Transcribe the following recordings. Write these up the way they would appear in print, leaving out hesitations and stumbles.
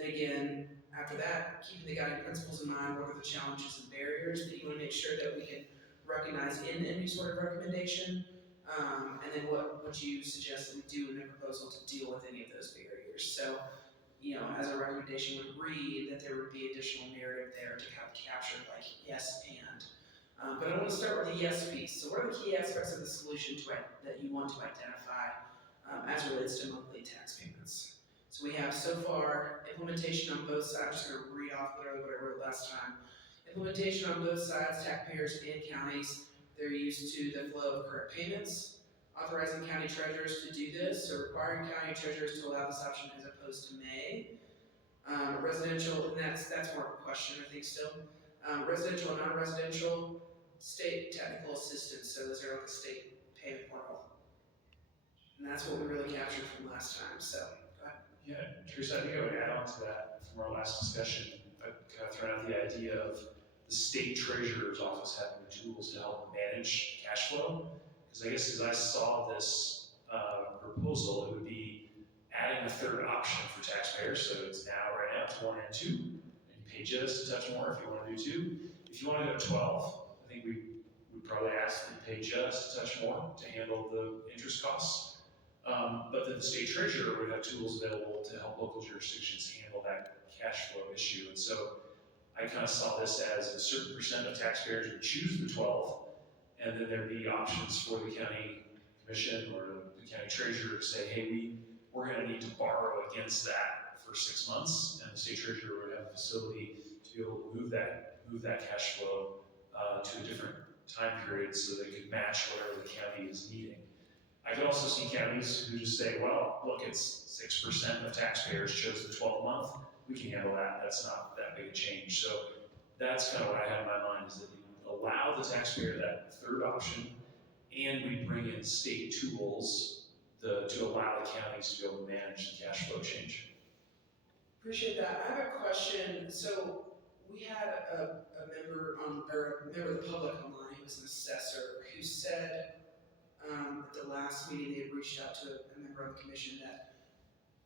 Then again, after that, keeping the guiding principles in mind, what are the challenges and barriers that you want to make sure that we can recognize in any sort of recommendation? And then what would you suggest that we do in a proposal to deal with any of those barriers? So, as a recommendation would read that there would be additional narrative there to kind of capture like yes and. But I want to start with the yes piece. So what are the key aspects of the solution that you want to identify as it relates to monthly tax payments? So we have so far implementation on both sides. I'm just going to read off literally what I wrote last time. Implementation on both sides, taxpayers and counties. They're used to the flow of correct payments, authorizing county treasurers to do this, so requiring county treasurers to allow this option as opposed to may. Residential, and that's more of a question, I think, still. Residential and non-residential, state technical assistance, so those are like the state payment portal. And that's what we really captured from last time, so go ahead. Yeah, Teresa, I think I would add on to that from our last discussion. I've kind of thrown out the idea of the state treasurer's office having the tools to help manage cash flow. Because I guess as I saw this proposal, it would be adding a third option for taxpayers. So it's right now it's 1 and 2, and you pay just a touch more if you want to do 2. If you want to go to 12, I think we would probably ask that you pay just a touch more to handle the interest costs. But then the state treasurer would have tools available to help local jurisdictions handle that cash flow issue. And so I kind of saw this as a certain percent of taxpayers would choose the 12, and then there'd be options for the county commission or the county treasurer to say, hey, we're going to need to borrow against that for 6 months, and the state treasurer would have a facility to be able to move that cash flow to a different time period so they could match whatever the county is needing. I could also see counties who just say, well, look, it's 6% of taxpayers chose the 12-month. We can handle that. That's not that big a change. So that's kind of what I had in my mind, is that you allow the taxpayer that third option, and we bring in state tools to allow the counties to be able to manage the cash flow change. Appreciate that. I have a question. So we had a member of the public online who was an assessor who said at the last meeting they had reached out to a member of the commission that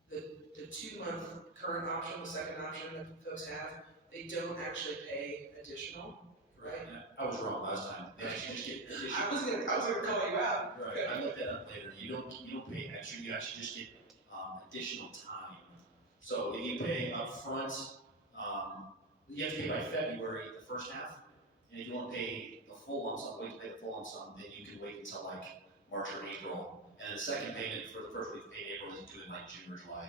the 2-month current option, the second option that folks have, they don't actually pay additional, right? Yeah, I was wrong last time. They actually just get additional. I was gonna call you out. Right. I looked that up later. You don't pay extra. You actually just get additional time. So if you pay up front, you have to pay by February the first half. And if you want to pay the full lump sum, wait to pay the full lump sum, then you can wait until like March or April. And the second payment for the first week paid in April is due in like June or July.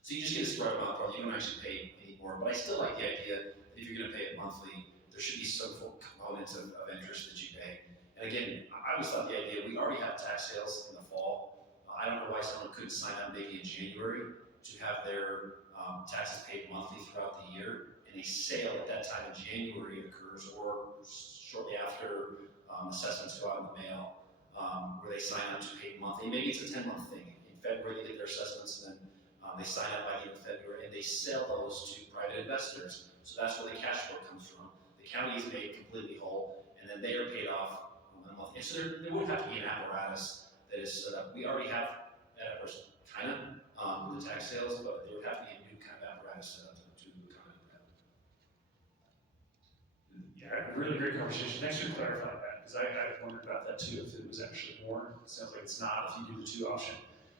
So you just get a spread amount, probably. You don't actually pay any more. But I still like the idea that if you're going to pay it monthly, there should be some full components of interest that you pay. And again, I always thought the idea, we already have tax sales in the fall. I don't know why someone couldn't sign up maybe in January to have their taxes paid monthly throughout the year, and a sale at that time in January occurs, or shortly after assessments go out in the mail, where they sign up to pay monthly. Maybe it's a 10-month thing. In February, they get their assessments, and then they sign up by the end of February, and they sell those to private investors. So that's where the cash flow comes from. The county is made completely whole, and then they are paid off on a monthly. And so there would have to be an apparatus that is set up. We already have that apparatus kind of with the tax sales, but there would have to be a new kind of apparatus set up to accommodate that. Yeah, really great conversation. Thanks for clarifying that, because I wondered about that too, if it was actually more. It sounds like it's not if you do the 2 option.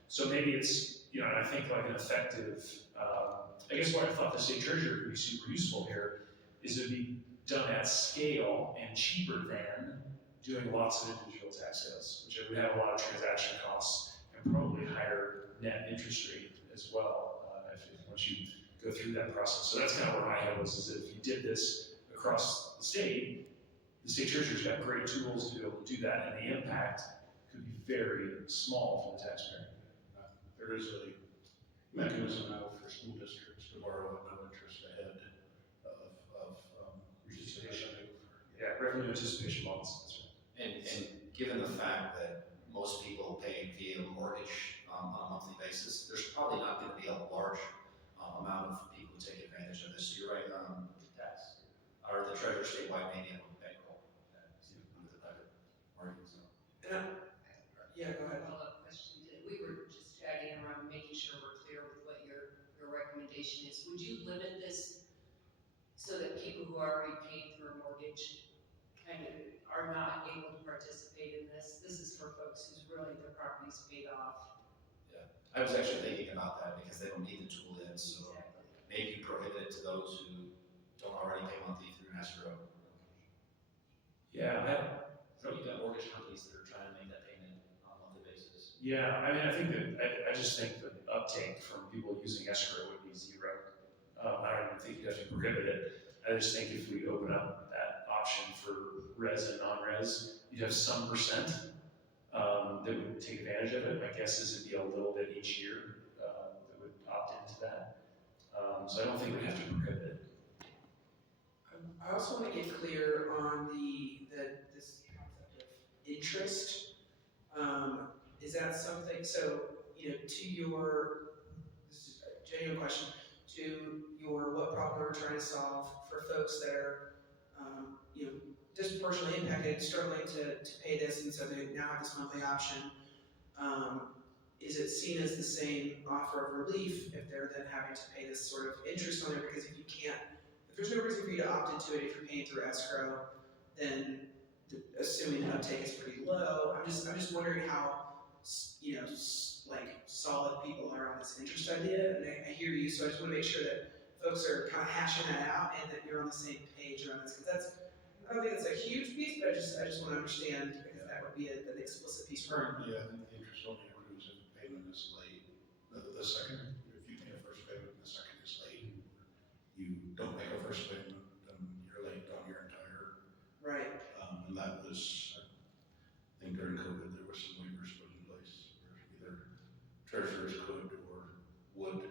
So maybe it's, and I think like an effective, I guess what I thought the state treasurer could be super useful here is it would be done at scale and cheaper than doing lots of individual tax sales, which would have a lot of transaction costs and probably higher net interest rate as well once you go through that process. So that's kind of where my head was, is that if you did this across the state treasurer's got great tools to be able to do that, and the impact could be very small for the taxpayer. There is a mechanism now for school districts to borrow at no interest ahead of participation. Yeah, revenue anticipation bonds, that's right. And given the fact that most people pay via mortgage on a monthly basis, there's probably not going to be a large amount of people who take advantage of this. So you're right, tax, or the treasurer statewide may be able to bankroll that under the private market. So. Yeah, go ahead. Follow-up question. We were just chatting around, making sure we're clear with what your recommendation recommendation is, would you limit this so that people who are already paying through a mortgage kind of are not able to participate in this? This is for folks whose really their property's paid off. I was actually thinking about that because they don't need the tool yet, so Exactly. maybe prohibit it to those who don't already pay monthly through an escrow. Yeah, So you've got mortgage companies that are trying to make that payment on a monthly basis. yeah, I mean, I think that, I just think the uptake from people using escrow would be zero. I don't even think you'd have to prohibit it. I just think if we open up that option for res and non-res, you'd have some percent that would take advantage of it. My guess is it'd be a little bit each year that would opt into that. So I don't think we'd have to prohibit it. I also want to get clear on this concept of interest. Is that something, so, you know, to your, this is a genuine question, to your what problem we're trying to solve for folks that are, you know, disproportionately impacted, struggling to pay this, and so they now have this monthly option. Is it seen as the same offer of relief if they're then having to pay this sort of interest on it? Because if you can't, if there's no reason for you to opt into it if you're paying through escrow, then assuming the uptake is pretty low. I'm just wondering how, you know, like solid people are on this interest idea. And I hear you, so I just want to make sure that folks are kind of hashing that out and that you're on the same page around this. Because I don't think it's a huge piece, but I just want to understand because that would be an explicit piece for Currently, I think the interest only accrues if the payment is late. The second, if you make a first payment and the second is late, you don't make a first payment, then you're late on your entire. right. And that was, I think during COVID, there were some waivers put in place where either treasurers could or would.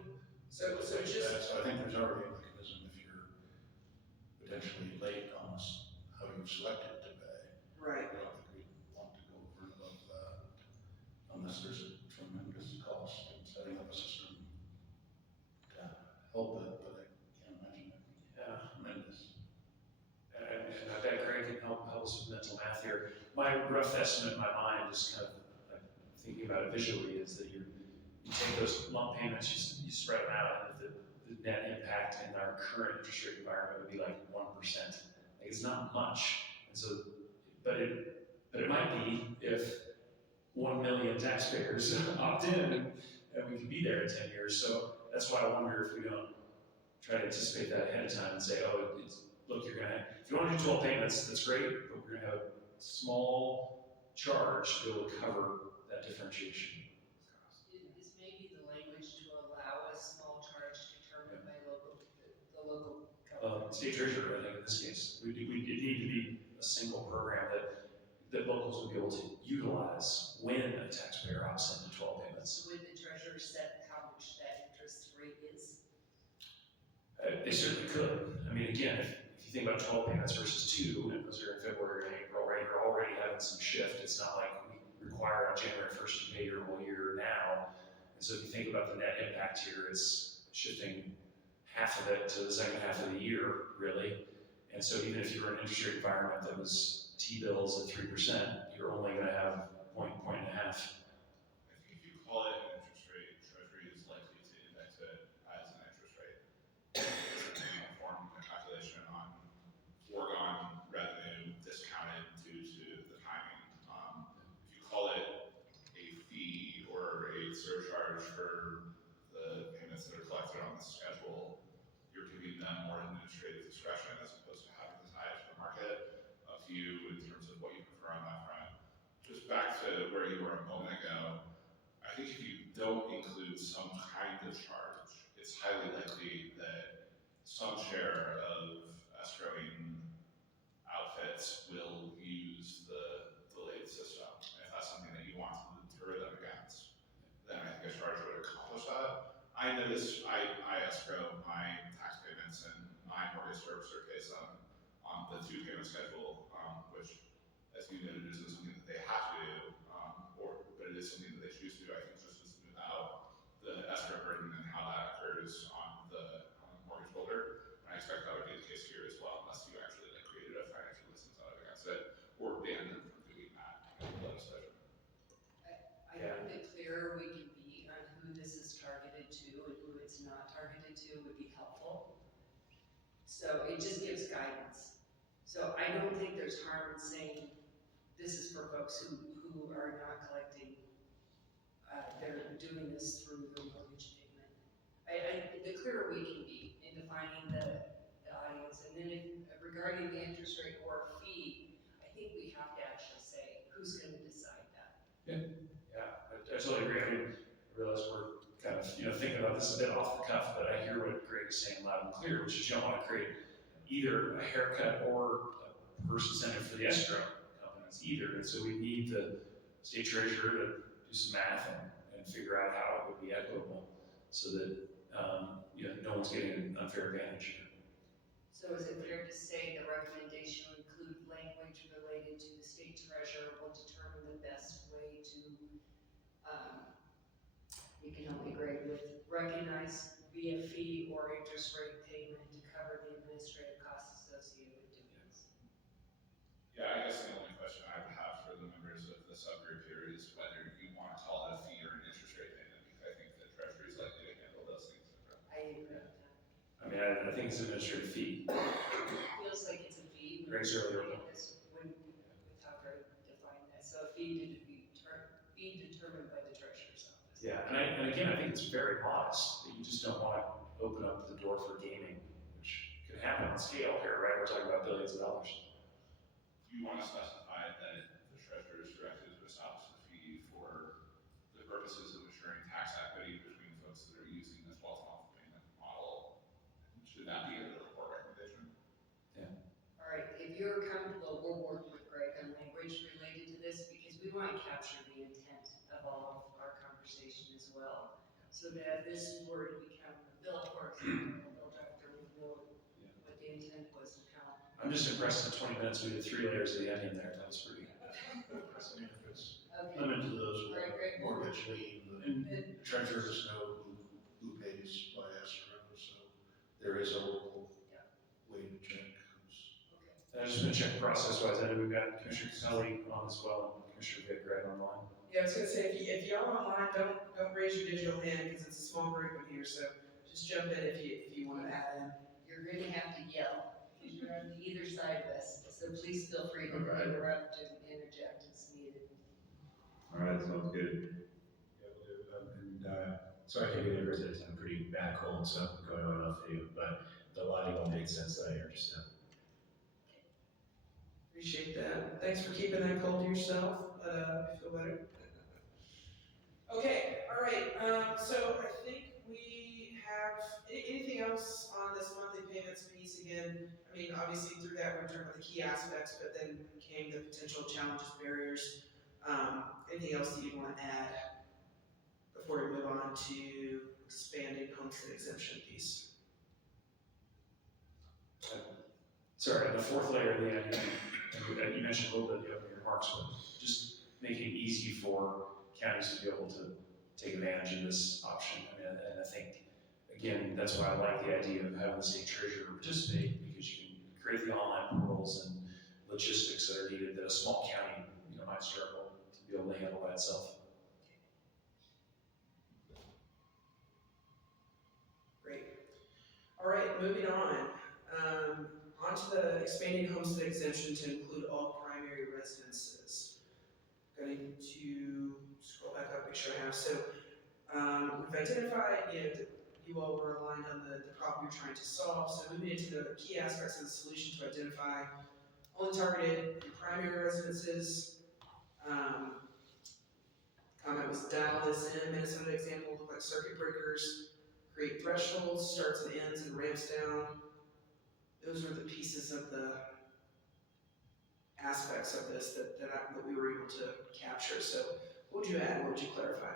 So So just I think there's already a mechanism if you're potentially late on how you selected to pay. right. I don't think we'd want to go over and above that unless there's a tremendous cost in setting up a system to help it, but I can't imagine it being tremendous. And I bet Greg can help us with mental math here. My rough estimate in my mind, just kind of like thinking about it visually, is that you take those lump payments, you spread them out, and the net impact in our current interest rate environment would be like 1%. Like it's not much, and so, but it might be if 1 million taxpayers opt in, and we could be there in 10 years. So that's why I wonder if we don't try to anticipate that ahead of time and say, oh, look, you're gonna, if you want to do 12 payments, that's great, but we're gonna have a small charge to be able to cover that differentiation. Is maybe the language to allow a small charge determined by the local government? State treasurer, I think in this case, it need to be a single program that locals would be able to utilize when a taxpayer opts into 12 payments. Would the treasurer set how much that interest rate is? They certainly could. I mean, again, if you think about 12 payments versus 2, and those are in February and April, right, you're already having some shift. It's not like we require on January 1st to pay your whole year now. And so if you think about the net impact here, it's shifting half of it to the second half of the year, really. And so even if you were in an interest rate environment that was T-bills at 3%, you're only going to have point and a half. I think if you call it an interest rate, Treasury is likely to index it as an interest rate. It's going to form a calculation on foregone revenue discounted due to the timing. If you call it a fee or a surcharge for the payments that are collected on the schedule, you're giving them more administrative discretion as opposed to having the tie to the market up to you in terms of what you prefer on that front. Just back to where you were a moment ago, I think if you don't include some kind of charge, it's highly likely that some share of escrowing outfits will use the delayed system. And if that's something that you want to deter them against, then I think a charge would accomplish that. I notice I escrow my tax payments and my mortgage servicer pays on the 2 payment schedule, which, as you noted, isn't something that they have to do, but it is something that they choose to do. I think just to smooth out the escrow burden and how that occurs on the mortgage holder. And I expect that would be the case here as well, unless you actually created a financial incentive against it or banned them from doing that in the legislation. I think the clearer we can be on who this is targeted to and who it's not targeted to, do would be helpful. So it just gives guidance. So I don't think there's harm in saying this is for folks who are not collecting, they're doing this through their mortgage payment. The clearer we can be in defining the audience, and then regarding the interest rate or fee, I think we have to actually say who's going to decide that. Yeah, I totally agree. I mean, I realize we're kind of, thinking about this a bit off the cuff, but I hear what Greg is saying loud and clear, which is you don't want to create either a haircut or a percentage for the escrow companies either. And so we need the state treasurer to do some math and figure out how it would be equitable so that, no one's getting an unfair advantage. So is it fair to say the recommendation will include language related to the state treasurer will determine the best way to, you can help me, Greg, with recognize via fee or interest rate payment to cover the administrative costs associated with doing this? Yeah, I guess the only question I would have for the members of the subgroup here is whether you want to call it a fee or an interest rate payment, because I think the treasury is likely to handle those things differently. I agree with that. I mean, I think it's an administrative fee. It feels like it's a fee. Greg's earlier. With how Greg defined that, so a fee to be determined by the treasurer's office. Yeah, and again, I think it's very modest, that you just don't want to open up the door for gaming, which could happen on scale here, right? We're talking about billions of dollars. Do you want to specify that the treasurer is directed to establish a fee for the purposes of ensuring tax equity between folks that are using this wealth month payment model? Should that be a report recommendation? All right, if you're comfortable, we'll work with Greg on language related to this because we want to capture the intent of all of our conversation as well. So that if this were to become a bill, for example, a bill drafter would know what the intent was and how. I'm just impressed in 20 minutes we did 3 layers of the onion there. That was pretty impressive. I mean, if it's Okay. limited to those All right, Greg. mortgage lien, the treasurer doesn't know who pays by escrow, so there is a local way to check who's. Okay. I just want to check process-wise. I know we've got Commissioner Kelly on as well, and Commissioner Vic right online. Yeah, I was gonna say, if y'all are online, don't raise your digital hand, because it's a small group in here, so just jump in if you want to add in. You're going to have to yell because you're on either side of us. So please feel free to interrupt and interject as needed. All right, sounds good. Yeah, we'll do. Sorry, I can't get over it. I'm pretty bad cold and stuff going on off video, but the lighting all made sense that I understand. Appreciate that. Thanks for keeping that cold to yourself. Feel better. Okay, all right. So I think we have anything else on this monthly payments piece again. I mean, obviously through that we're talking about the key aspects, but then came the potential challenges, barriers. Anything else that you want to add before we move on to expanding homestead exemption piece? Sorry, the fourth layer of the onion, and you mentioned a little bit in the opening remarks, but just making it easy for counties to be able to take advantage of this option. And I think, again, that's why I like the idea of having the state treasurer participate, because you can create the online portals and logistics that are needed that a small county might struggle to be able to handle by itself. Great. All right, moving on. On to the expanding homestead exemption to include all primary residences. Going to scroll back up, make sure I have. So we've identified, you all were aligned on the problem you're trying to solve. So moving into the key aspects of the solution to identify only targeted primary residences. Comment was dial this in. Minnesota example look like circuit breakers, create thresholds, starts and ends, and ramps down. Those are the pieces of the aspects of this that we were able to capture. So what would you add? What would you clarify?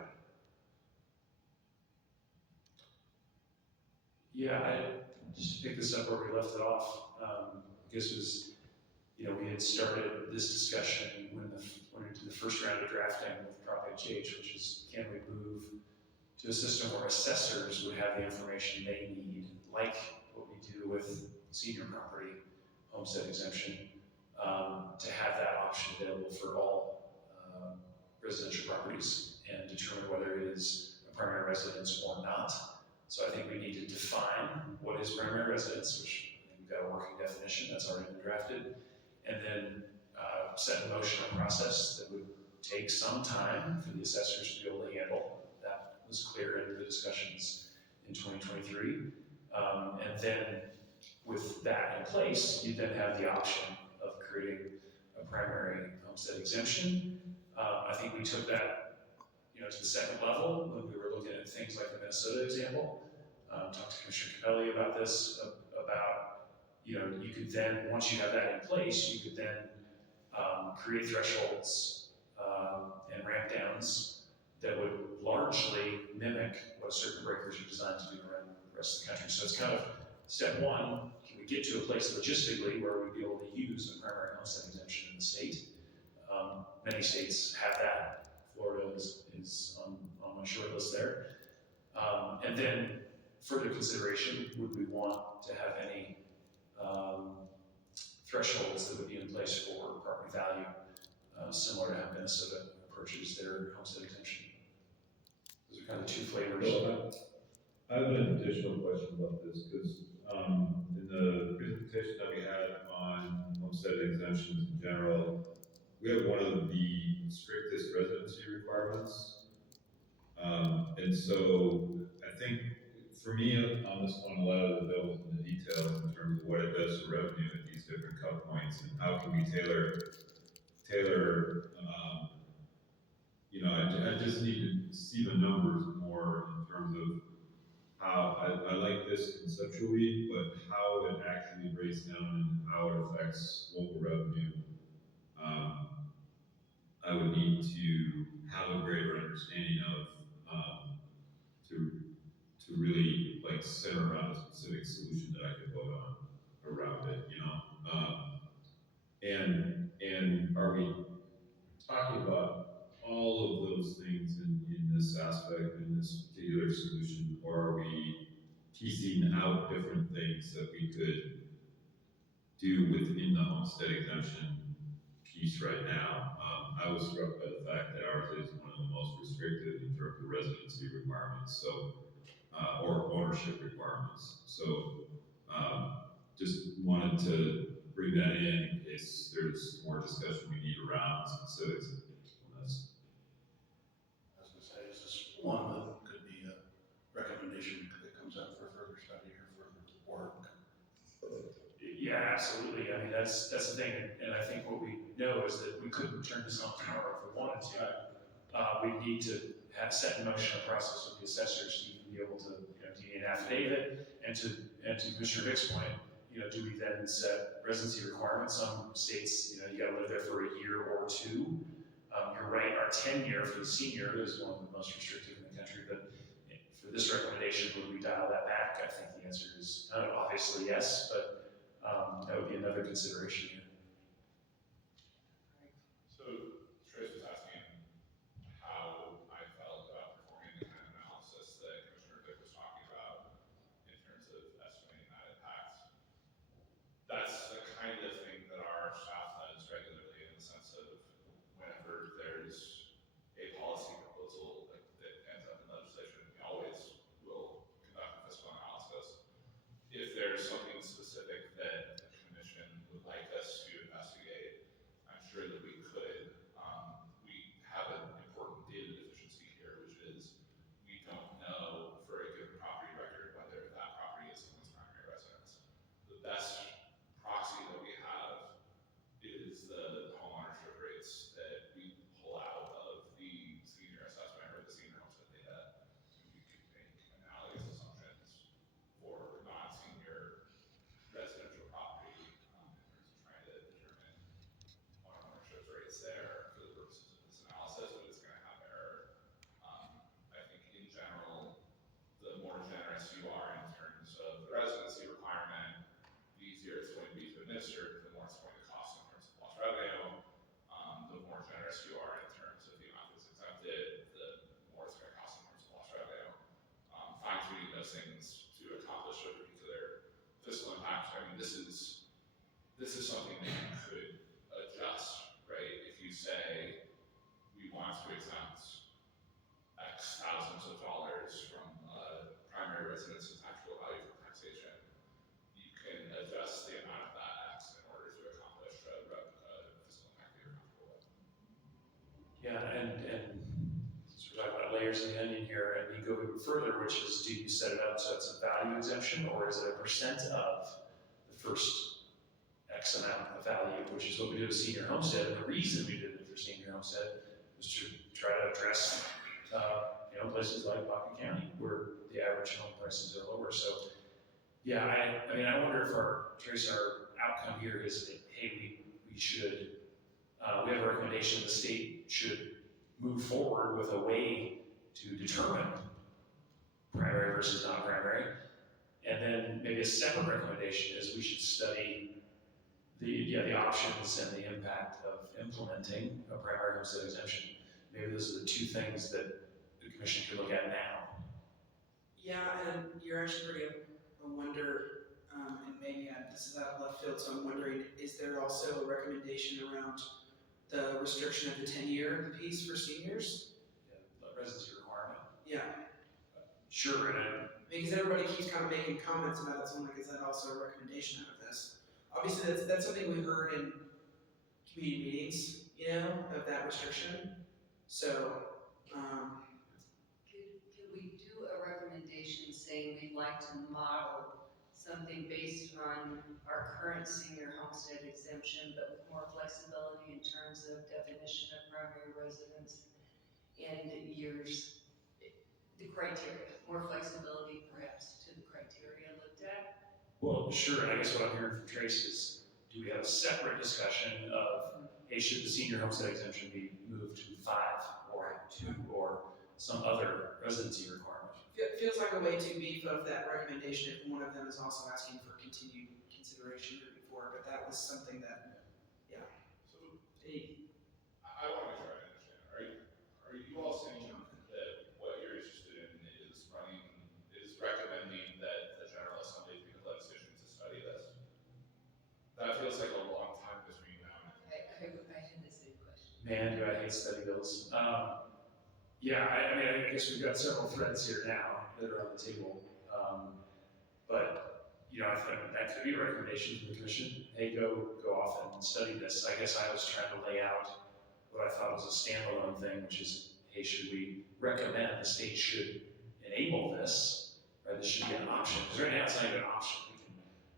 Yeah, just to pick this up where we left it off, I guess it was, we had started this discussion when we did the first round of drafting with Prop HH, which is, can we move to a system where assessors would have the information they need, like what we do with senior property homestead exemption, to have that option available for all residential properties and determine whether it is a primary residence or not. So I think we need to define what is primary residence, which I think we've got a working definition that's already been drafted, and then set in motion a process that would take some time for the assessors to be able to handle. That was clear in the discussions in 2023. And then with that in place, you then have the option of creating a primary homestead exemption. I think we took that, to the second level when we were looking at things like the Minnesota example. Talked to Commissioner Capelli about this, about, you could then, once you have that in place, you could then create thresholds and ramp downs that would largely mimic what circuit breakers are designed to do around the rest of the country. So it's kind of step one, can we get to a place logistically where we'd be able to use a primary homestead exemption in the state? Many states have that. Florida is on my short list there. And then further consideration, would we want to have any thresholds that would be in place for property value, similar to how Minnesota approaches their homestead exemption? Those are kind of the two flavors. Well, I have an additional question about this, because, in the presentation that we had on homestead exemptions in general, we have one of the strictest residency requirements. And so I think for me on this one, a lot of the devils in the details in terms of what it does to revenue at these different cut points and how can we tailor, I just need to see the numbers more in terms of how, I like this conceptually, but how it actually breaks down and how it affects local revenue. I would need to have a greater understanding of, to really like center around a specific solution that I could vote on around it, and are we talking about all of those things in this aspect, in this particular solution, or are we teasing out different things that we could do within the homestead exemption piece right now? I was struck by the fact that ours is one of the most restrictive in terms of residency requirements, or ownership requirements. So, just wanted to bring that in case there's more discussion we need around specifics on this. I was gonna say, is this one that could be a recommendation that comes up for further study or further work? Yeah, absolutely. I mean, that's the thing, and I think what we know is that we couldn't turn this on tomorrow if we wanted to. We need to have set in motion a process with the assessors to even be able to, do an affidavit, and to Commissioner Vick's point, do we then set residency requirements? Some states, you got to live there for a year or two. You're right, our tenure for the senior is one of the most restrictive in the country, but for this recommendation, would we dial that back? I think the answer is obviously yes, but that would be another consideration here. So Trish was asking how I felt about performing the kind of analysis that Commissioner Vick was talking about in terms of estimating that impact. That's the kind of thing that our staff does regularly in the sense of whenever there's a policy proposal that ends up in legislation, we always will conduct a fiscal analysis. If there's something specific that the commission would like us to investigate, I'm sure that we could. We have an important data deficiency here, which is we don't know for a given property record whether that property is someone's primary residence. The best proxy that we have is the home ownership rates that we pull out of the senior assessment or the senior homestead data. We could make analogous assumptions for non-senior residential property in terms of trying to determine home ownership rates there for the purposes of this analysis, but it's going to have error. I think in general, the more generous you are in terms of the residency requirement, the easier it's going to be to administer, the more it's going to cost in terms of lost revenue. The more generous you are in terms of the amount that's exempted, the more it's going to cost in terms of lost revenue. Fine-tuning those things to accomplish a particular fiscal impact. I mean, this is something that you could adjust, right? If you say we want to exempt X thousands of dollars from a primary residence Yeah, and so we're talking about layers of the onion here, and you go even further, which is, do you set it up so it's a value exemption, or is it a percent of the first X amount of value, which is what we did with senior homestead, and the reason we did it for senior homestead was to try to address, places like Pocket County, where the average home prices are lower, so, yeah, I mean, I wonder if our outcome here is that, hey, we should, we have a recommendation the state should move forward with a way to determine primary versus non-primary. And then maybe a separate recommendation is we should study the options and the impact of implementing a primary homestead exemption. Maybe those are the two things that the commission could look at now. Yeah, and you're actually bringing up a wonder, and maybe this is out of left field, so I'm wondering, is there also a recommendation around the restriction of the 10-year piece for seniors? Yeah, the residency requirement. Yeah, Sure, and because everybody keeps kind of making comments about it, so I'm like, is that also a recommendation out of this? Obviously, that's something we heard in community meetings, of that restriction. So, Could we do a recommendation saying we'd like to model something based on our current senior homestead exemption, but with more flexibility in terms of definition of primary residence and years, the criteria, more flexibility perhaps to the criteria looked at? well, sure, and I guess what I'm hearing from Trace is, do we have a separate discussion of, hey, should the senior homestead exemption be moved to 5 or 2 or some other residency requirement? feels like a way to beef up that recommendation if one of them is also asking for continued consideration moving forward, but that was something that, So hey, I want to make sure I understand. Are you all saying that what you're interested in is recommending that the General Assembly take a legislation to study this? That feels like a long time between now and I had the same question. Man, do I hate study bills. Yeah, I mean, I guess we've got several threads here now that are on the table. But, I think that could be a recommendation from the commission. Hey, go off and study this. I guess I was trying to lay out what I thought was a standalone thing, which is, hey, should we recommend the state should enable this, right? This should be an option. Because right now it's not even an option. We can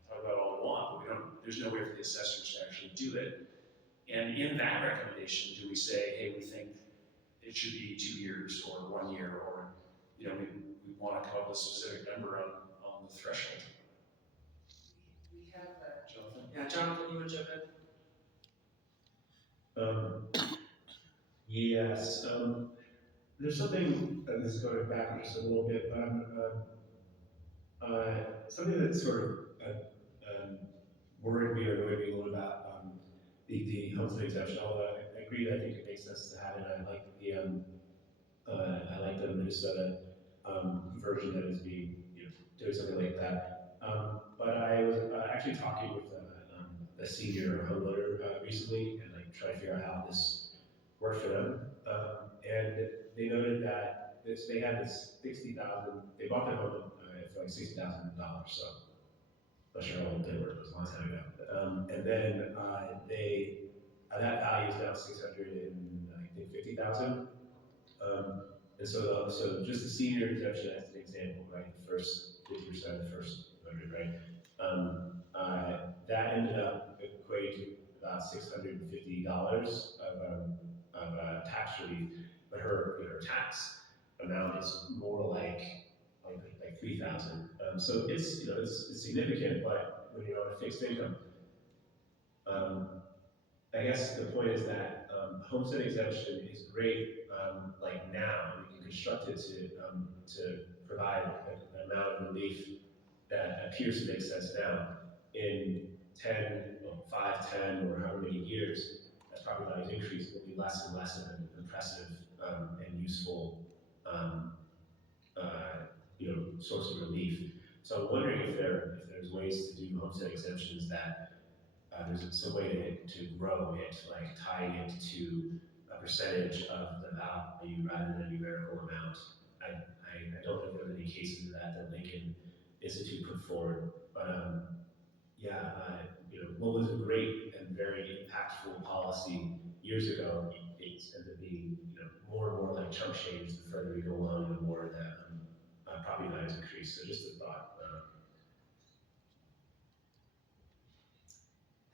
talk about all we want, but there's no way for the assessors to actually do it. And in that recommendation, do we say, hey, we think it should be 2 years or 1 year, or, we want to come up with a specific number on the threshold? We have Jonathan? yeah, Jonathan, you want to jump in? Yes, there's something, this is going back just a little bit, but something that sort of worried me or annoyed me a little about the homestead exemption, although I agree that I think it makes sense to have it. I like the Minnesota version that is being, doing something like that. But I was actually talking with a senior homeowner recently, and like trying to figure out how this worked for them. And they noted that they had this they bought their home for like $60,000. So not sure how old they were, it was a long time ago. And then that value is now 650,000. And so just the senior exemption as an example, right? The first 50%, the first 100, right? That ended up equating about $650 of tax relief, but her tax amount is more like 3,000. So it's significant, but when you're on a fixed income, I guess the point is that homestead exemption is great, like now, we can construct it to provide an amount of relief that appears to make sense now. In 5, 10, or however many years, as property values increase, it will be less and less of an impressive and useful source of relief. So I'm wondering if there's ways to do homestead exemptions that there's some way to grow it, like tying it to a percentage of the value rather than a numerical amount. I don't know if there are any cases of that Lincoln Institute put forward, but what was a great and very impactful policy years ago, it things end up being, more and more like chunk change the further we go along, the more that property values increase. So just a thought.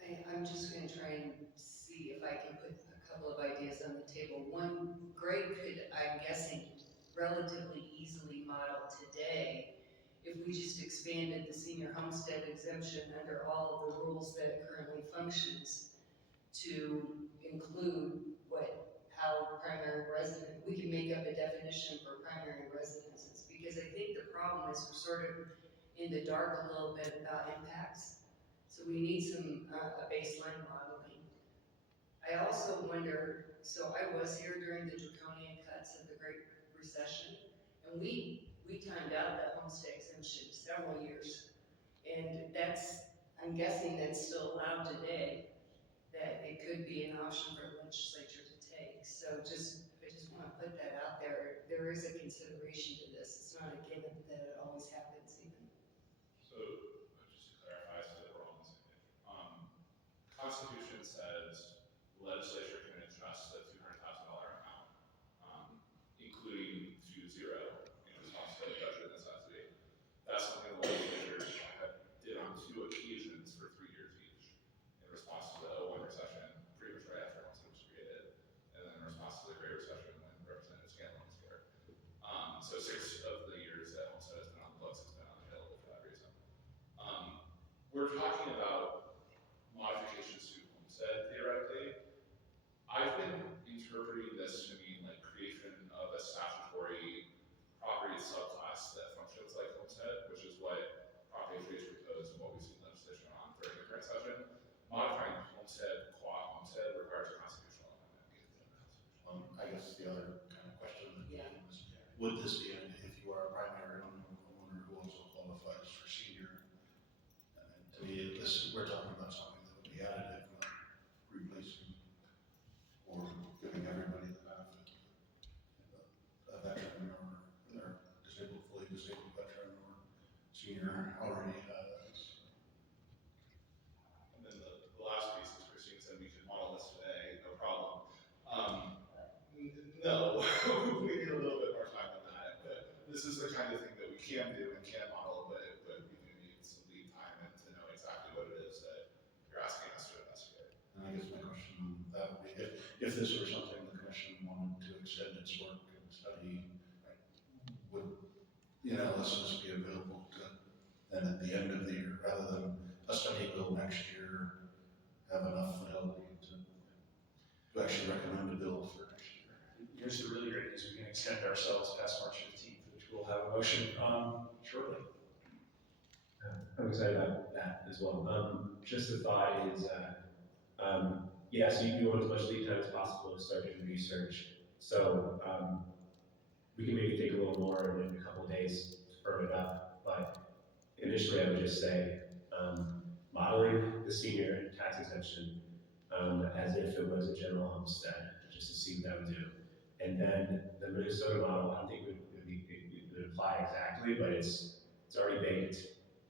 I'm just gonna try and see if I can put a couple of ideas on the table. One, Greg could, I'm guessing, relatively easily model today if we just expanded the senior homestead exemption under all of the rules that it currently functions to include how primary resident, we can make up a definition for primary residences, because I think the problem is we're sort of in the dark a little bit about impacts. So we need some, a baseline modeling. I also wonder, so I was here during the draconian cuts of the Great Recession, and we timed out that homestead exemption several years. And I'm guessing that's still allowed today, that it could be an option for the legislature to take. So I just wanna put that out there. There is a consideration to this. It's not a given that it always happens even. So, just to clarify so that we're all on the same page. Constitution says the legislature can adjust the $200,000 amount, including to zero in response to the budget necessity. That's something the legislature did on 2 occasions for 3 years each, in response to the 2001 recession, pretty much right after Homestead was created, and then in response to the Great Recession when Representative Scanlon was here. So 6 of the years that Homestead has been on the books, it's been unavailable for that reason. We're talking about modifications to Homestead, theoretically. I've been interpreting this to mean like creation of a statutory property subclass that functions like Homestead, which is what Prop 8 proposed and what we've seen legislation on during the current session. Modifying Homestead, qua Homestead, requires a constitutional amendment. I guess the other kind of question that Yeah. was, would this be, if you are a primary owner who also qualifies for senior? And to me, we're talking about something that would be additive, not replacing or giving everybody the benefit of a veteran or fully disabled veteran or senior already has. And then the last piece is Christine said we could model this today, no problem. No, we need a little bit more time than that. But this is the kind of thing that we can do and can model, but we do need some lead time and to know exactly what it is that you're asking us to investigate. And I guess my question on that would be, if this were something the commission wanted to extend its work and study, right, would the analysis be available to then at the end of the year, rather than a study bill next year, have enough fidelity to actually recommend a bill for next year? Here's the really great news, we can extend ourselves past March 15th, which we'll have a motion on shortly. I'm excited about that as well. Just a thought is, so you want as much lead time as possible to start doing research. So we can maybe take a little more in a couple of days to firm it up. But initially, I would just say modeling the senior tax exemption as if it was a general homestead, just to see what that would do. And then the Minnesota model, I don't think it would apply exactly, but it's already baked,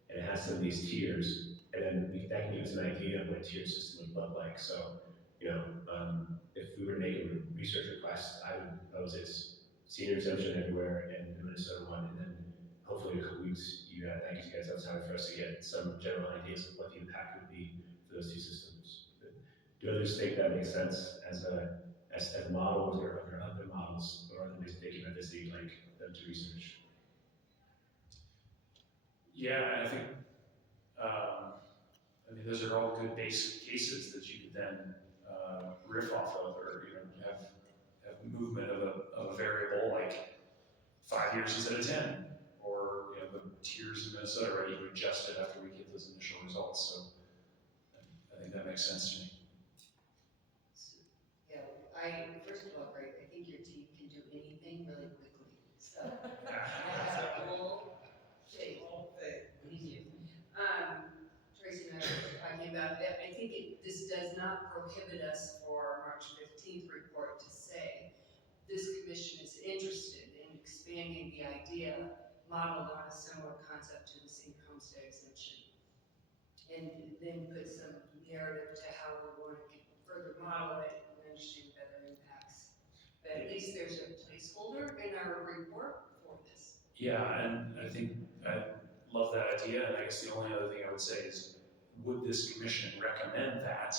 and it has some of these tiers, and then that can give us an idea of what a tier system would look like. So, if we were to make a research request, I would propose it's senior exemption everywhere and the Minnesota one, and then hopefully in a couple weeks, that gives you guys enough time for us to get some general ideas of what the impact would be for those 2 systems. Do others think that makes sense as a model, or are there other models or other ways of thinking about this that you'd like them to research? Yeah, I think, those are all good base cases that you could then riff off of, or have movement of a variable like 5 years instead of 10, or the tiers in Minnesota, right? You adjust it after we get those initial results. So I think that makes sense to me. Yeah, first of all, Greg, I think your team can do anything really quickly. So that's a whole thing. Thank you. Tracy and I were talking about that. I think this does not prohibit us for our March 15th report to say this commission is interested in expanding the idea modeled on a similar concept to the senior homestead exemption, and then put some narrative to how we want to further model it and understand better impacts. But at least there's a placeholder in our report for this. Yeah, and I think I love that idea, and I guess the only other thing I would say is, would this commission recommend that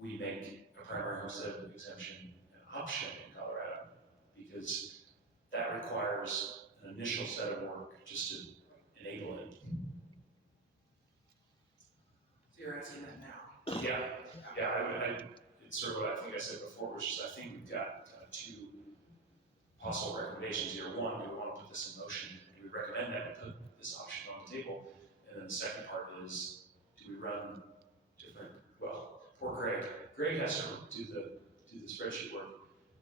we make a primary homestead exemption an option in Colorado? Because that requires an initial set of work just to enable it. So you're asking that now? Yeah, it's sort of what I think I said before, which is I think we've got two possible recommendations here. One, do we want to put this in motion? Do we recommend that we put this option on the table? And then the second part is, do we run different, well, poor Greg. Greg has to do the spreadsheet work,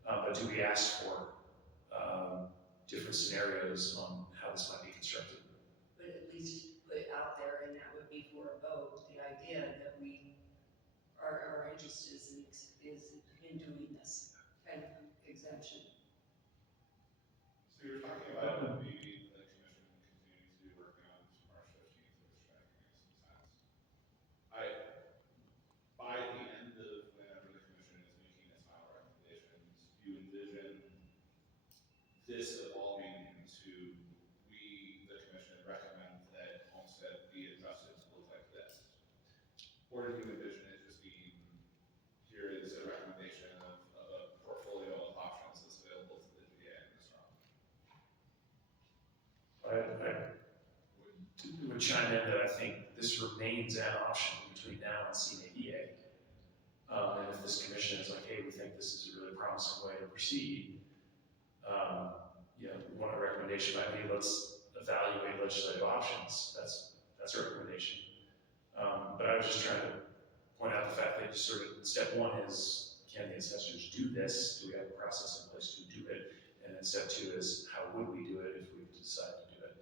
but do we ask for different scenarios on how this might be constructed? But at least put out there, and that would be for a vote, the idea that we, our interest is in doing this kind of exemption. So you're talking about maybe the commission continuing to be working on March 15th, which strike makes some sense. By the end of whenever the commission is making its final recommendations, you envision this evolving into, the commission, recommend that homestead be adjusted to look like this? Or do you envision it just being, here is a recommendation of a portfolio of options that's available to the GA in this round? I would chime in that I think this remains an option between now and CNADA. And if this commission is like, hey, we think this is a really promising way to proceed, one recommendation might be, let's evaluate legislative options. That's a recommendation. But I was just trying to point out the fact that just sort of step one is, can the assessors do this? Do we have a process in place to do it? And then step two is, how would we do it if we decide to do it?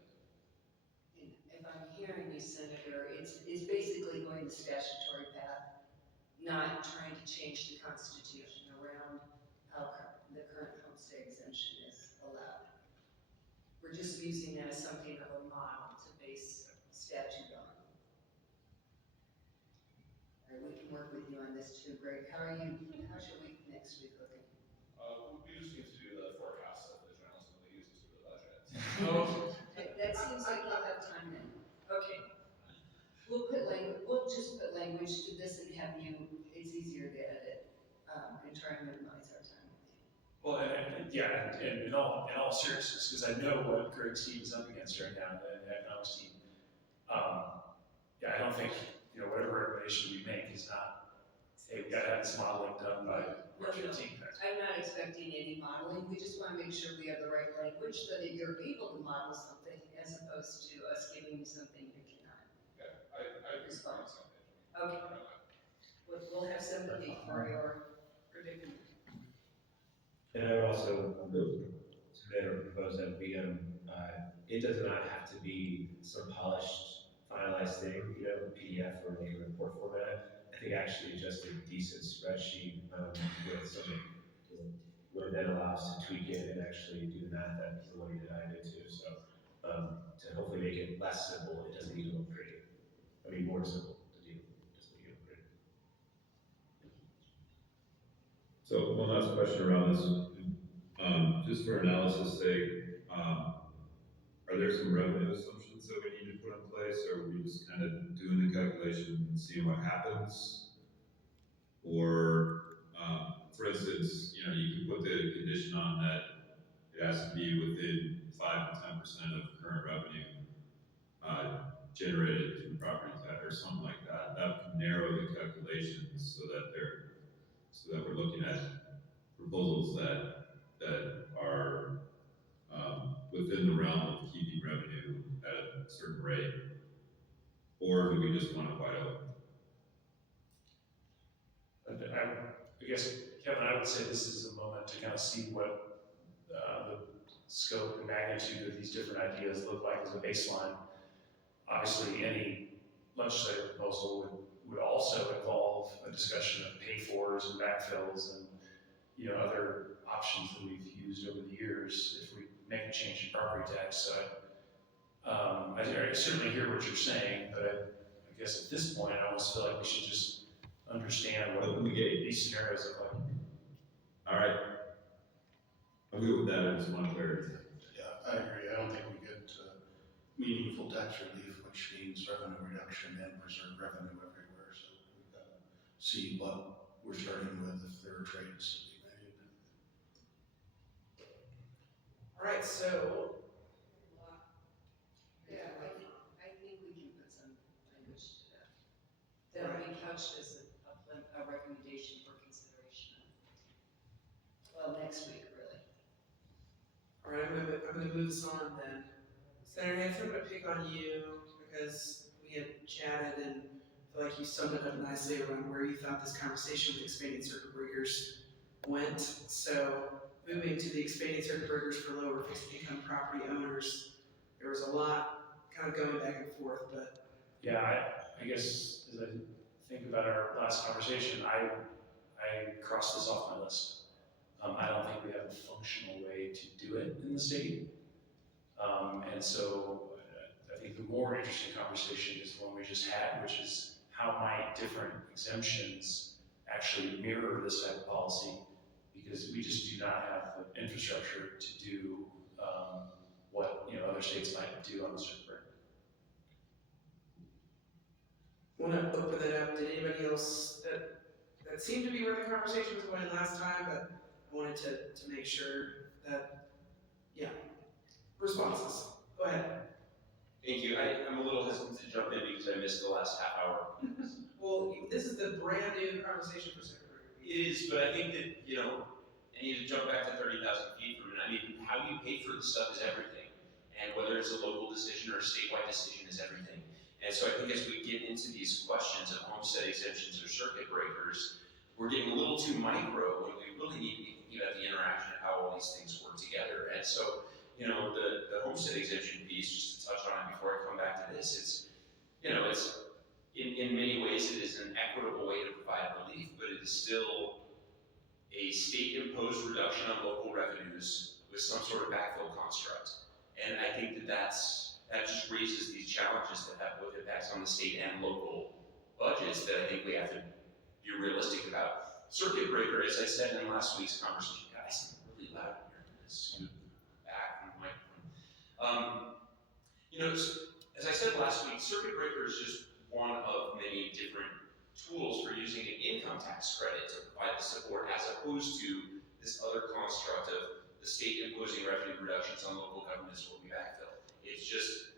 And if I'm hearing you, Senator, it's basically going the statutory path, not trying to change the Constitution around how the current homestead exemption is allowed. We're just using that as something of a model to base statute on. All right, we can work with you on this too, Greg. How should we next week looking? We just need to do the forecast that the General Assembly uses for the budget. Okay, that seems like we'll have time then. Okay. We'll just put language to this and have you, it's easier to edit, and try and minimize our time with you. Well, and in all seriousness, because I know what Greg's team is up against right now, the economics team. I don't think whatever recommendation we make is not, hey, we got to have this modeling done by March 15th. I'm not expecting any modeling. We just want to make sure we have the right language so that you're able to model something as opposed to us giving you something you cannot. Yeah, I respond. Okay. We'll have sympathy for your predicament. And I would also submit or propose that we, it does not have to be some polished, finalized thing, PDF or like a report format. I think actually just a decent spreadsheet with something would then allow us to tweak it and actually do the math that the way that I did too. So to hopefully make it less simple, it doesn't need to look pretty. I mean, more simple to do. It doesn't need to look pretty. So one last question around this, just for analysis sake, are there some revenue assumptions that we need to put in place, or are we just kind of doing the calculation and seeing what happens? Or, for instance, you can put the condition on that it has to be within 5 to 10% of current revenue generated through property tax or something like that. That can narrow the calculations so that we're looking at proposals that are within the realm of keeping revenue at a certain rate, or do we just want it wide open? I guess, Kevin, I would say this is a moment to kind of see what the scope and magnitude of these different ideas look like as a baseline. Obviously, any legislative proposal would also involve a discussion of pay-fors and backfills and other options that we've used over the years if we make a change in property tax. So I certainly hear what you're saying, but I guess at this point I almost feel like we should just understand what these scenarios look like. All right. I'm good with that, I just want clarity. Yeah, I agree. I don't think we get meaningful tax relief, which means revenue reduction and preserve revenue everywhere. So we've got to see what we're starting with if there are trades to be made. All right, so Yeah, I think we can put some language to that. That'll be couched as a recommendation for consideration. Well, next week, really. all right, I'm gonna move us on then. Senator Hanson, I'm gonna pick on you because we had chatted and I feel like you summed it up nicely around where you thought this conversation with expanding circuit breakers went. So moving to the expanding circuit breakers for lower fixed income property owners, there was a lot kind of going back and forth, but Yeah, I guess as I think about our last conversation, I crossed this off my list. I don't think we have a functional way to do it in the state. And so I think the more interesting conversation is the one we just had, which is how might different exemptions actually mirror this type of policy, because we just do not have the infrastructure to do what other states might do on the circuit breaker. want to open that up. Did anybody else that seemed to be where the conversation was going last time, but I wanted to make sure that, yeah, responses. Go ahead. Thank you. I'm a little hesitant to jump in because I missed the last half hour. Well, this is the brand new conversation for Secretary. It is, but I think that, I need to jump back to 30,000 feet from it. I mean, how you pay for the stuff is everything. And whether it's a local decision or a statewide decision is everything. And so I think as we get into these questions of homestead exemptions or circuit breakers, we're getting a little too micro when we really need to be thinking about the interaction of how all these things work together. And so, the homestead exemption piece, just to touch on it before I come back to this, it's in many ways it is an equitable way to provide relief, but it is still a state-imposed reduction on local revenues with some sort of backfill construct. And I think that just raises these challenges that have both impacts on the state and local budgets that I think we have to be realistic about. Circuit breaker, as I said in last week's conversation, guys, I'm really loud in here. I'm gonna scoot back from the microphone. As I said last week, circuit breaker is just one of many different tools for using an income tax credit to provide the support, as opposed to this other construct of the state imposing revenue reductions on local governments where we backfill. It's just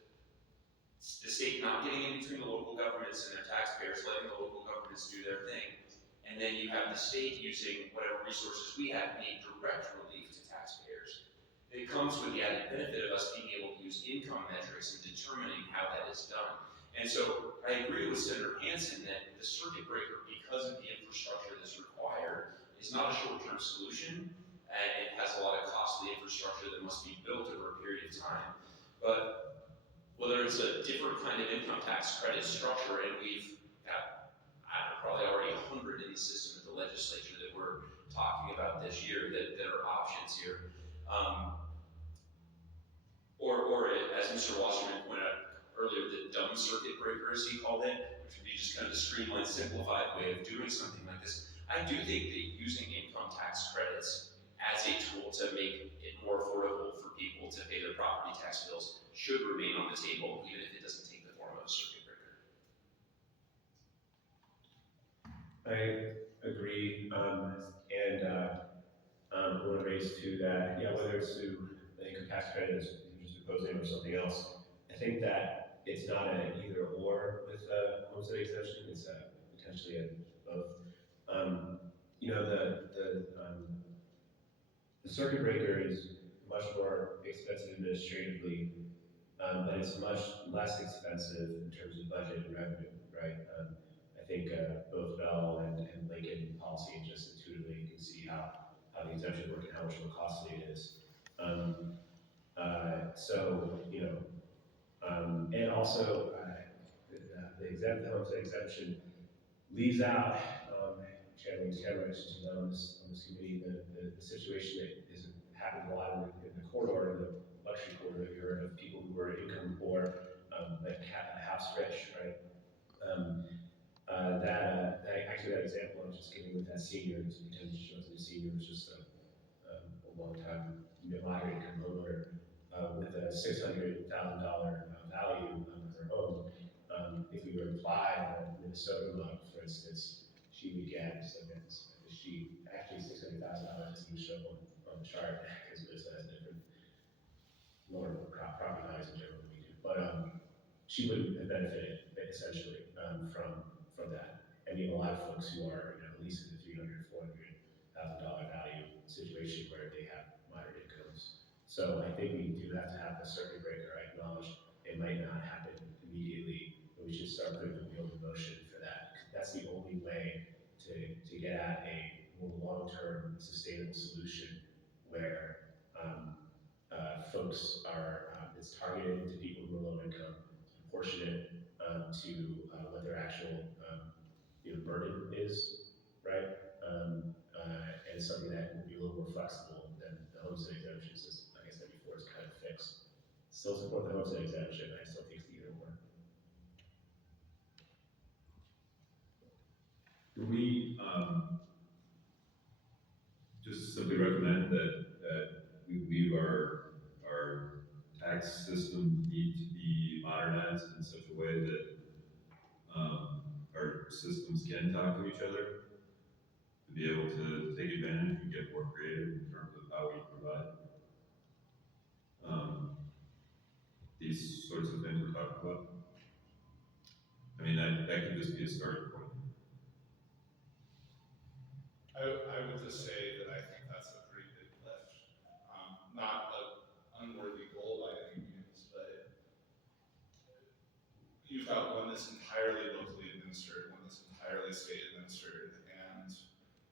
the state not getting in between the local governments and their taxpayers, letting the local governments do their thing. And then you have the state using whatever resources we have to make direct relief to taxpayers. It comes with the added benefit of us being able to use income metrics and determining how that is done. And so I agree with Senator Hanson that the circuit breaker, because of the infrastructure that's required, is not a short-term solution, and it has a lot of costly infrastructure that must be built over a period of time. But whether it's a different kind of income tax credit structure, and we've got, probably already 100 in the system at the legislature that we're talking about this year that are options here. Or as Mr. Wasserman pointed out earlier, the dumb circuit breaker, as he called it, which would be just kind of the streamlined, simplified way of doing something like this. I do think that using income tax credits as a tool to make it more affordable for people to pay their property tax bills should remain on the table, even if it doesn't take the form of a circuit breaker. I agree, and I want to raise to that, whether it's through the income tax credit, as you're just proposing, or something else. I think that it's not an either or with homestead exemption. It's potentially a both. The circuit breaker is much more expensive administratively, but it's much less expensive in terms of budget and revenue, right? I think both Bell and Lincoln policy, just intuitively, you can see how the exemption work and how much more costly it is. And also the homestead exemption leaves out, channeling generations on this committee, the situation that is happening a lot in the corridor, in the luxury corridor that you heard of, people who were income poor, like house rich, right? That example I was just giving with that senior, who's pretending to show up as a senior, was just a long-time moderate income homeowner with a $600,000 value of her home. If we were to apply the Minnesota model, for instance, she would get, so that's, she, actually $600,000 doesn't even show on the chart because Minnesota has different lower property values in general than we do. But she wouldn't have benefited essentially from that. And we have a lot of folks who are, at least in the $300,000, $400,000 value situation where they have moderate incomes. So I think we do have to have a circuit breaker. I acknowledge it might not happen immediately, but we should start putting the wheel in motion for that. That's the only way to get at a more long-term sustainable solution where folks are, it's targeted to people who are low income, proportionate to what their actual burden is, right? And something that will be a little more flexible than the homestead exemption system, like I said before, is kind of fixed. Still support the homestead exemption, I still think it's either or. Do we just simply recommend that we leave our tax system need to be modernized in such a way that our systems can talk to each other to be able to take advantage and get more creative in terms of how we provide these sorts of things we're talking about? I mean, that could just be a starting point. I would just say that I think that's a pretty big lift. Not an unworthy goal by any means, but you've got one that's entirely locally administered, one that's entirely state administered, and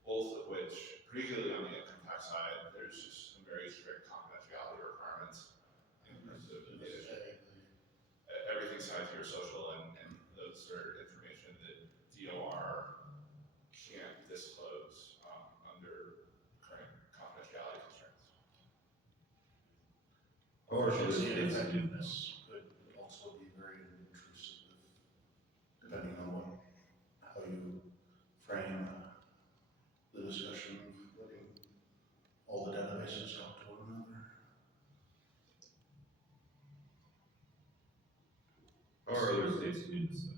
both of which, particularly on the income tax side, there's just some very strict confidentiality requirements in terms of everything's tied to your social, and those are information that DOR can't disclose under current confidentiality constraints. Unfortunately, the effectiveness could also be very intrusive, depending on how you frame the discussion of letting all the databases talk to one another. Or other states doing this.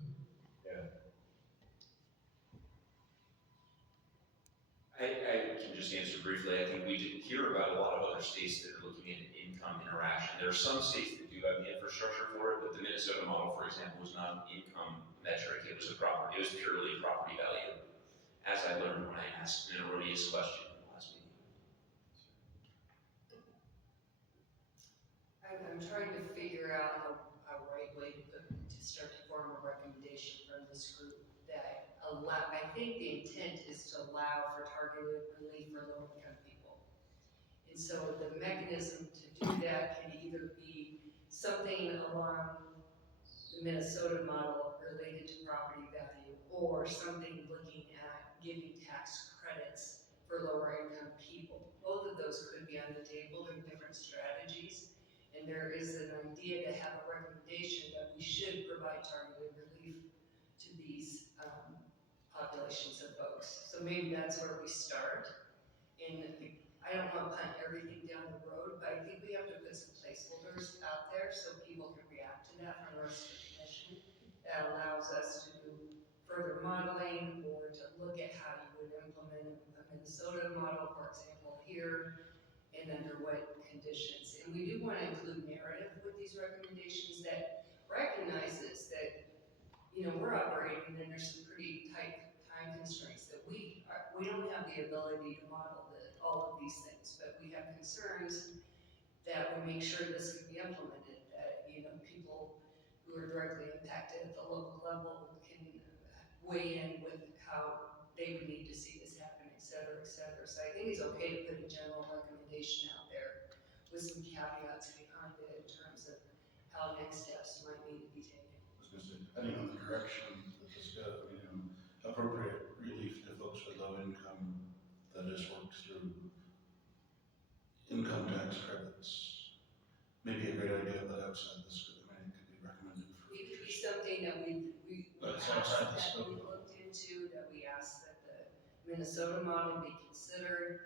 I can just answer briefly. I think we didn't hear about a lot of other states that are looking at income interaction. There are some states that do have the infrastructure for it, but the Minnesota model, for example, was not an income metric. It was purely property value, as I learned when I asked an erroneous question in the last meeting. I'm trying to figure out a right way to start to form a recommendation from this group that I think the intent is to allow for targeted relief for low income people. And so the mechanism to do that can either be something along the Minnesota model related to property value, or something looking at giving tax credits for lower income people. Both of those could be on the table in different strategies. And there is an idea to have a recommendation that we should provide targeted relief to these populations of folks. So maybe that's where we start. And I don't want to punt everything down the road, but I think we have to put some placeholders out there so people can react to that from the rest of the commission. That allows us to do further modeling or to look at how you would implement a Minnesota model, for example, here, and under what conditions. And we do want to include narrative with these recommendations that recognizes that, we're operating and there's some pretty tight time constraints that we don't have the ability to model all of these things, but we have concerns that we make sure this can be implemented, that, people who are directly impacted at the local level can weigh in with how they would need to see this happen, et cetera, et cetera. So I think it's okay to put a general recommendation out there with some caveats behind it in terms of how next steps might need to be taken. I was going to say, depending on the direction that this goes, appropriate relief to folks with low income that is worked through income tax credits may be a great idea, but outside the scope, it could be recommended for. It could be something that we But it's outside the that we scope. looked into, that we asked that the Minnesota model be considered.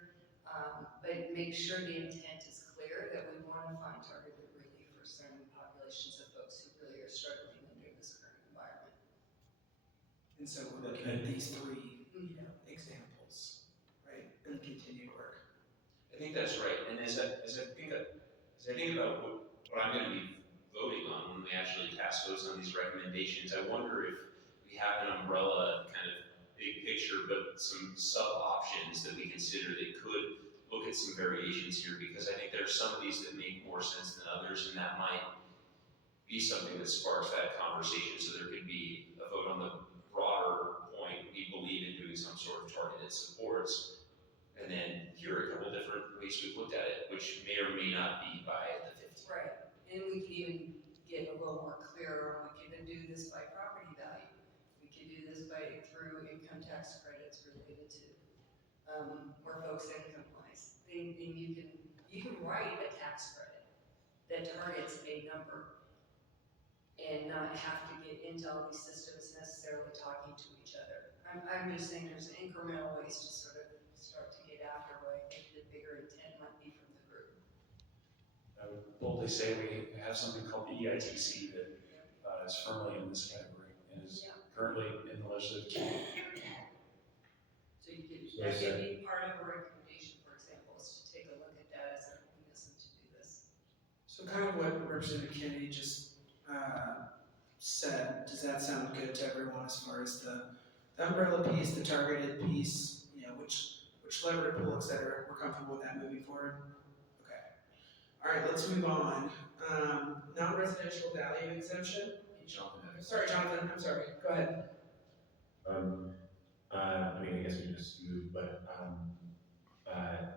But make sure the intent is clear that we want to find targeted relief for certain populations of folks who really are struggling under this current environment. And so we're looking at these three, examples, right, and continued work. I think that's right, and as I think about what I'm gonna be voting on when we actually cast votes on these recommendations, I wonder if we have an umbrella kind of big picture, but some sub-options that we consider that could look at some variations here, because I think there are some of these that make more sense than others, and that might be something that sparks that conversation, so there could be a vote on the broader point, we believe in doing some sort of targeted supports, and then here are a couple different ways we've looked at it, which may or may not be by the 15th. Right, and we could even get a little more clear on, we could do this by property value. We could do this through income tax credits related to where folks' income lies. And you can write a tax credit that targets a number and not have to get into all these systems necessarily talking to each other. I'm just saying there's incremental ways to sort of start to get after what I think the bigger intent might be from the group. I would boldly say we have something called the EITC that is firmly in this category and is currently in the legislative committee. So that could be part of a recommendation, for example, is to take a look at that as a mechanism to do this. So kind of what Representative Kennedy just said, does that sound good to everyone as far as the umbrella piece, the targeted piece, which lever to pull, et cetera? We're comfortable with that moving forward? Okay. All right, let's move on. Non-residential value exemption. Jonathan, Sorry, Jonathan, I'm sorry. Go ahead. I mean, I guess we just moved, but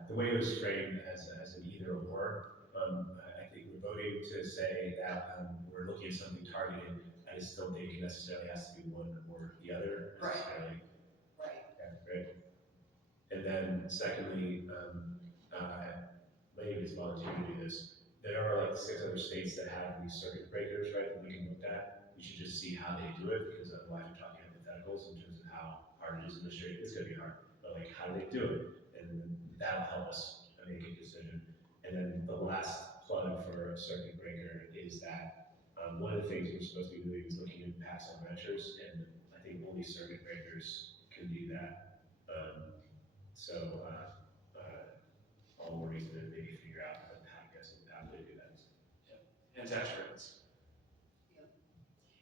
the way it was framed as an either or, I think we're voting to say that we're looking at something targeted. I just don't think it necessarily has to be one or the other necessarily. Right. Yeah, great. And then secondly, maybe it's volunteer to do this. There are like 6 other states that have these circuit breakers, right, that we can look at. We should just see how they do it, because otherwise we're talking hypotheticals in terms of how hard it is to illustrate. It's gonna be hard, but like, how do they do it? And that'll help us make a decision. And then the last plug for a circuit breaker is that one of the things we're supposed to be doing is looking at impacts on renters, and I think only circuit breakers can do that. All more reason to maybe figure out how you guys how to do that. And tax credits.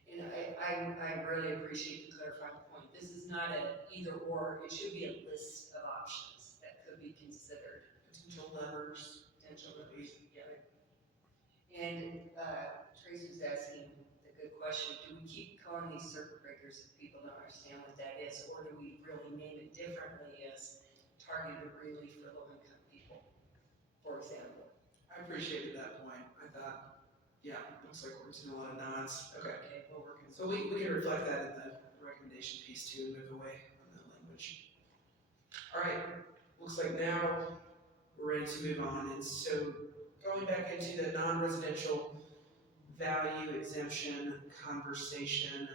And I really appreciate the clarifying point. This is not an either or, it should be a list of options that could be considered. Potential levers. Yeah. And Tracy was asking the good question, do we keep calling these circuit breakers if people don't understand what that is, or do we really name it differently as targeted relief for low-income people, for example? I appreciated that point. I thought, looks like we're seeing a lot of nods. Okay. Okay, well, we're So we can reflect that in the recommendation piece too, and move away from that language. All right, looks like now we're ready to move on. And so going back into the non-residential value exemption conversation,